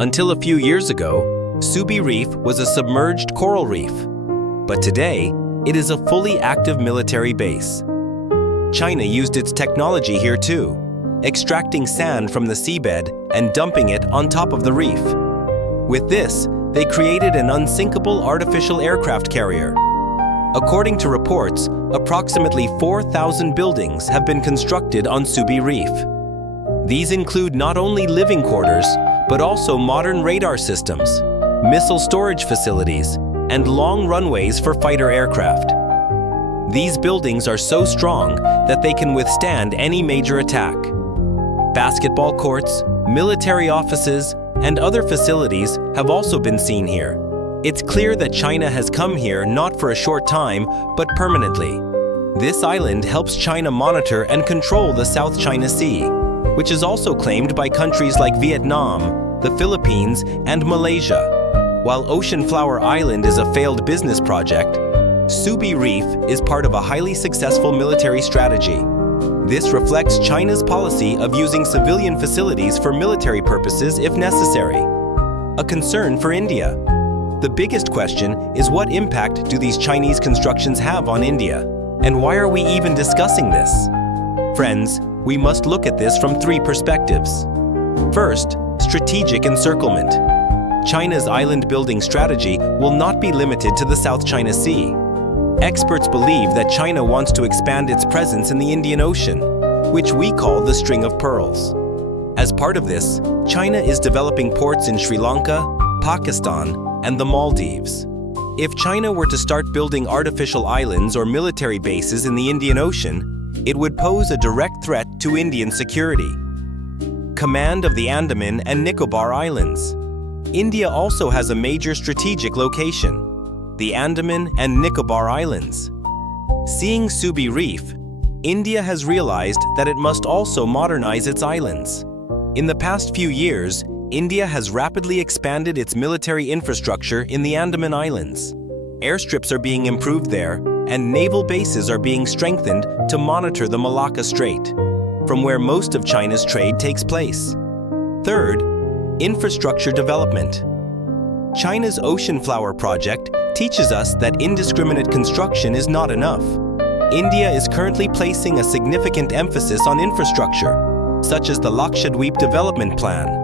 Until a few years ago, Subi Reef was a submerged coral reef. But today, it is a fully active military base. China used its technology here too, extracting sand from the seabed and dumping it on top of the reef. With this, they created an unsinkable artificial aircraft carrier. According to reports, approximately 4,000 buildings have been constructed on Subi Reef. These include not only living quarters, but also modern radar systems, missile storage facilities, and long runways for fighter aircraft. These buildings are so strong that they can withstand any major attack. Basketball courts, military offices, and other facilities have also been seen here. It's clear that China has come here not for a short time, but permanently. This island helps China monitor and control the South China Sea, which is also claimed by countries like Vietnam, the Philippines, and Malaysia. While Ocean Flower Island is a failed business project, Subi Reef is part of a highly successful military strategy. This reflects China's policy of using civilian facilities for military purposes if necessary. A concern for India. The biggest question is, what impact do these Chinese constructions have on India? And why are we even discussing this? Friends, we must look at this from three perspectives. First, strategic encirclement. China's island building strategy will not be limited to the South China Sea. Experts believe that China wants to expand its presence in the Indian Ocean, which we call the String of Pearls. As part of this, China is developing ports in Sri Lanka, Pakistan, and the Maldives. If China were to start building artificial islands or military bases in the Indian Ocean, it would pose a direct threat to Indian security. Command of the Andaman and Nicobar Islands. India also has a major strategic location, the Andaman and Nicobar Islands. Seeing Subi Reef, India has realized that it must also modernize its islands. In the past few years, India has rapidly expanded its military infrastructure in the Andaman Islands. Airstrips are being improved there, and naval bases are being strengthened to monitor the Malacca Strait, from where most of China's trade takes place. Third, infrastructure development. China's Ocean Flower project teaches us that indiscriminate construction is not enough. India is currently placing a significant emphasis on infrastructure, such as the Lakshadweep Development Plan.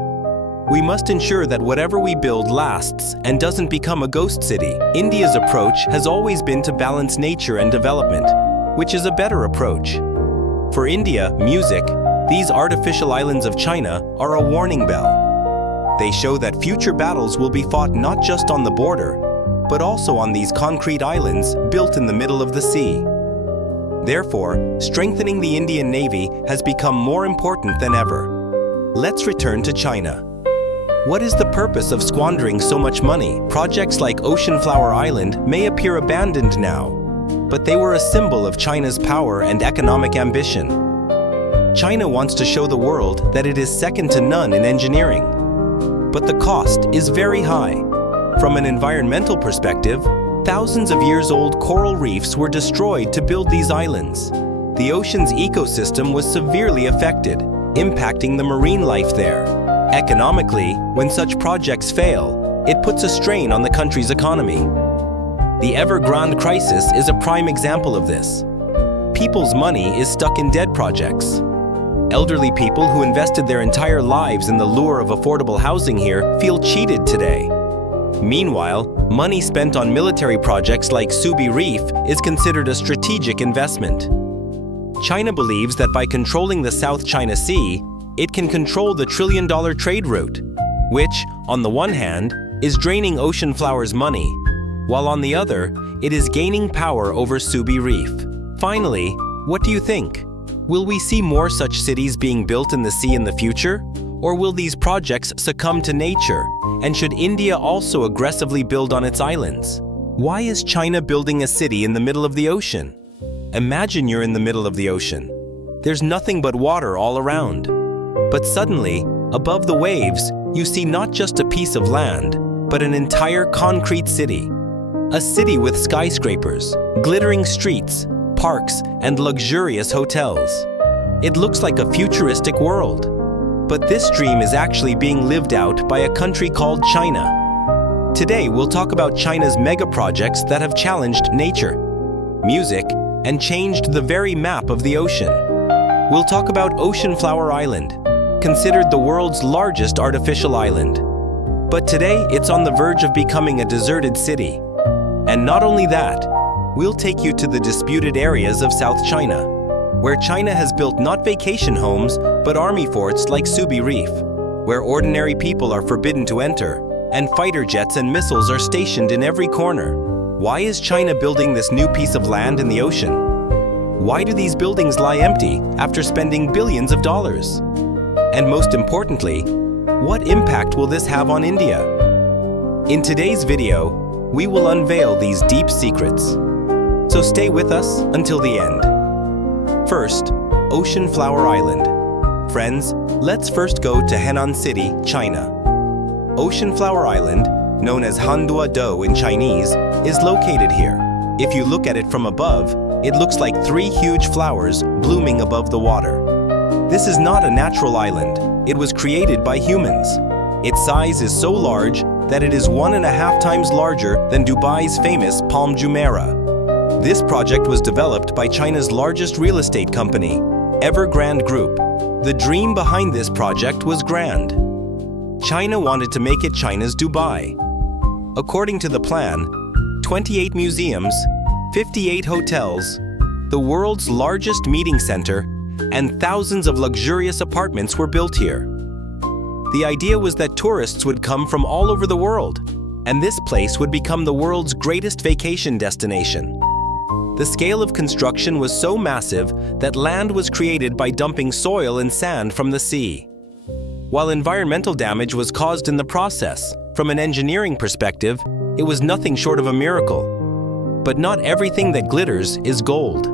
We must ensure that whatever we build lasts and doesn't become a ghost city. India's approach has always been to balance nature and development, which is a better approach. For India, music, these artificial islands of China are a warning bell. They show that future battles will be fought not just on the border, but also on these concrete islands built in the middle of the sea. Therefore, strengthening the Indian Navy has become more important than ever. Let's return to China. What is the purpose of squandering so much money? Projects like Ocean Flower Island may appear abandoned now, but they were a symbol of China's power and economic ambition. China wants to show the world that it is second to none in engineering. But the cost is very high. From an environmental perspective, thousands of years old coral reefs were destroyed to build these islands. The ocean's ecosystem was severely affected, impacting the marine life there. Economically, when such projects fail, it puts a strain on the country's economy. The Evergrande crisis is a prime example of this. People's money is stuck in dead projects. Elderly people who invested their entire lives in the lure of affordable housing here feel cheated today. Meanwhile, money spent on military projects like Subi Reef is considered a strategic investment. China believes that by controlling the South China Sea, it can control the trillion-dollar trade route, which, on the one hand, is draining Ocean Flower's money, while on the other, it is gaining power over Subi Reef. Finally, what do you think? Will we see more such cities being built in the sea in the future? Or will these projects succumb to nature? And should India also aggressively build on its islands? Why is China building a city in the middle of the ocean? Imagine you're in the middle of the ocean. There's nothing but water all around. But suddenly, above the waves, you see not just a piece of land, but an entire concrete city. A city with skyscrapers, glittering streets, parks, and luxurious hotels. It looks like a futuristic world. But this dream is actually being lived out by a country called China. Today, we'll talk about China's mega projects that have challenged nature, music, and changed the very map of the ocean. We'll talk about Ocean Flower Island, considered the world's largest artificial island. But today, it's on the verge of becoming a deserted city. And not only that, we'll take you to the disputed areas of South China, where China has built not vacation homes, but army forts like Subi Reef, where ordinary people are forbidden to enter, and fighter jets and missiles are stationed in every corner. Why is China building this new piece of land in the ocean? Why do these buildings lie empty after spending billions of dollars? And most importantly, what impact will this have on India? In today's video, we will unveil these deep secrets. So stay with us until the end. First, Ocean Flower Island. Friends, let's first go to Henan City, China. Ocean Flower Island, known as Handuo in Chinese, is located here. If you look at it from above, it looks like 3 huge flowers blooming above the water. This is not a natural island. It was created by humans. Its size is so large that it is 1.5 times larger than Dubai's famous Palm Jumeirah. This project was developed by China's largest real estate company, Evergrande Group. The dream behind this project was grand. China wanted to make it China's Dubai. According to the plan, 28 museums, 58 hotels, the world's largest meeting center, and thousands of luxurious apartments were built here. The idea was that tourists would come from all over the world, and this place would become the world's greatest vacation destination. The scale of construction was so massive that land was created by dumping soil and sand from the sea. While environmental damage was caused in the process, from an engineering perspective, it was nothing short of a miracle. But not everything that glitters is gold.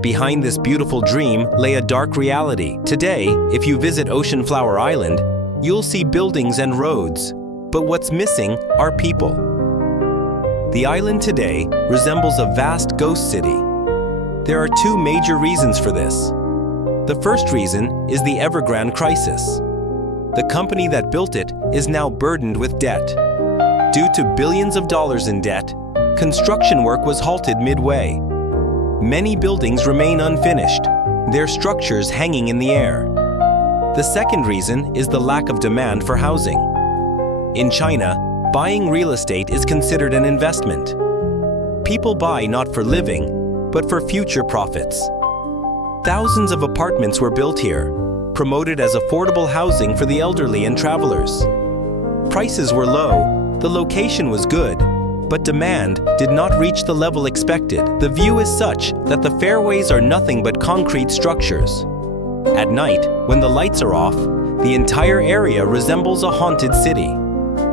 Behind this beautiful dream lay a dark reality. Today, if you visit Ocean Flower Island, you'll see buildings and roads, but what's missing are people. The island today resembles a vast ghost city. There are 2 major reasons for this. The first reason is the Evergrande crisis. The company that built it is now burdened with debt. Due to billions of dollars in debt, construction work was halted midway. Many buildings remain unfinished, their structures hanging in the air. The second reason is the lack of demand for housing. In China, buying real estate is considered an investment. People buy not for living, but for future profits. Thousands of apartments were built here, promoted as affordable housing for the elderly and travelers. Prices were low, the location was good, but demand did not reach the level expected. The view is such that the fairways are nothing but concrete structures. At night, when the lights are off, the entire area resembles a haunted city.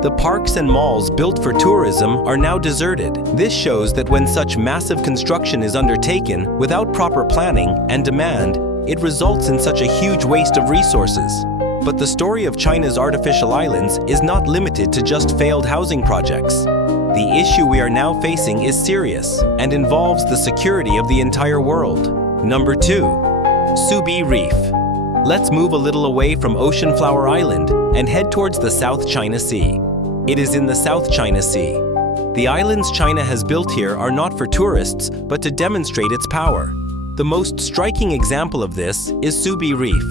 The parks and malls built for tourism are now deserted. This shows that when such massive construction is undertaken without proper planning and demand, it results in such a huge waste of resources. But the story of China's artificial islands is not limited to just failed housing projects. The issue we are now facing is serious and involves the security of the entire world. Number 2. Subi Reef. Let's move a little away from Ocean Flower Island and head towards the South China Sea. It is in the South China Sea. The islands China has built here are not for tourists, but to demonstrate its power. The most striking example of this is Subi Reef.